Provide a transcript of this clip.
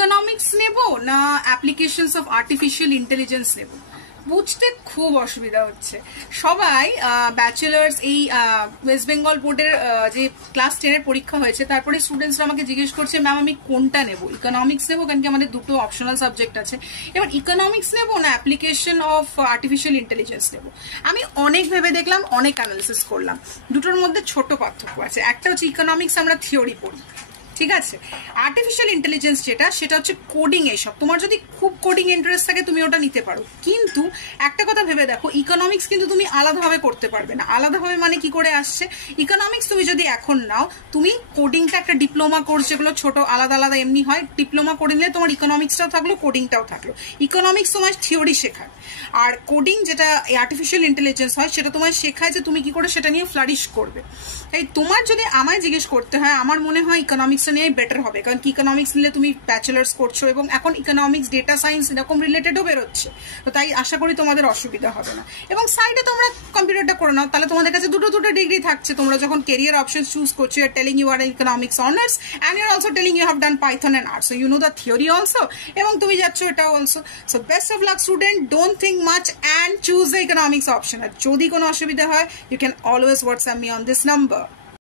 Economics নেব না applications of artificial intelligence নেব, বুঝতে খুব অসুবিধা হচ্ছে। সবাই ব্যাচেলার্স এই ওয়েস্ট বেঙ্গল বোর্ডের যে ক্লাস 10-এর পরীক্ষা হয়েছে, তারপরে স্টুডেন্টসরা আমাকে জিজ্ঞেস করছে ম্যাম আমি কোনটা নেব, ইকোনমিক্স নেবো, কারণ কি আমাদের দুটো অপশনাল সাবজেক্ট আছে, এবার ইকোনমিক্স নেবো না অ্যাপ্লিকেশন অফ আর্টিফিশিয়াল ইন্টেলিজেন্স নেবো। আমি অনেক ভেবে দেখলাম, অনেক অ্যানালিসিস করলাম, দুটোর মধ্যে ছোট পার্থক্য আছে। একটা হচ্ছে ইকোনমিক্স আমরা থিওরি পড়ি, ঠিক আছে, আর্টিফিশিয়াল ইন্টেলিজেন্স যেটা সেটা হচ্ছে কোডিং। এইসব তোমার যদি খুব কোডিং ইন্টারেস্ট থাকে তুমি ওটা নিতে পারো, কিন্তু একটা কথা ভেবে দেখো, ইকোনমিক্স কিন্তু তুমি আলাদাভাবে করতে পারবে না। আলাদাভাবে মানে কি করে আসছে, ইকোনমিক্স তুমি যদি এখন নাও, তুমি কোডিংটা একটা ডিপ্লোমা কোর্স, যেগুলো ছোট আলাদা আলাদা এমনি হয়, ডিপ্লোমা করে নিলে তোমার ইকোনমিক্সটাও থাকলো, কোডিংটাও থাকলো। ইকোনমিক্স তোমার থিওরি শেখায়, আর কোডিং যেটা আর্টিফিশিয়াল ইন্টেলিজেন্স হয় সেটা তোমায় শেখায় যে তুমি কি করে সেটা নিয়ে ফ্লারিশ করবে। তাই তোমার যদি আমায় জিজ্ঞেস করতে হয়, আমার মনে হয় ইকোনমিক্স নিয়েই বেটার হবে, কারণ কি ইকোনমিক্স নিলে তুমি ব্যাচেলার্স করছো এবং এখন ইকোনমিক্স ডেটা সায়েন্স এরকম রিলেটেডও বেরোচ্ছে, তো তাই আশা করি তোমাদের অসুবিধা হবে না। এবং সাইডে তোমরা কম্পিউটারটা করে নাও, তাহলে তোমাদের কাছে দুটো ডিগ্রি থাকছে। তোমরা যখন কেরিয়ার অপশন চুজ করছো, you are telling you are economics honours and you are also telling you have done Python and arts, so you know the theory also, এবং তুমি যাচ্ছ এটাও also. So best of luck student, don't think much and choose the economics option. আর যদি কোনো অসুবিধা হয়, you can always WhatsApp me on this number.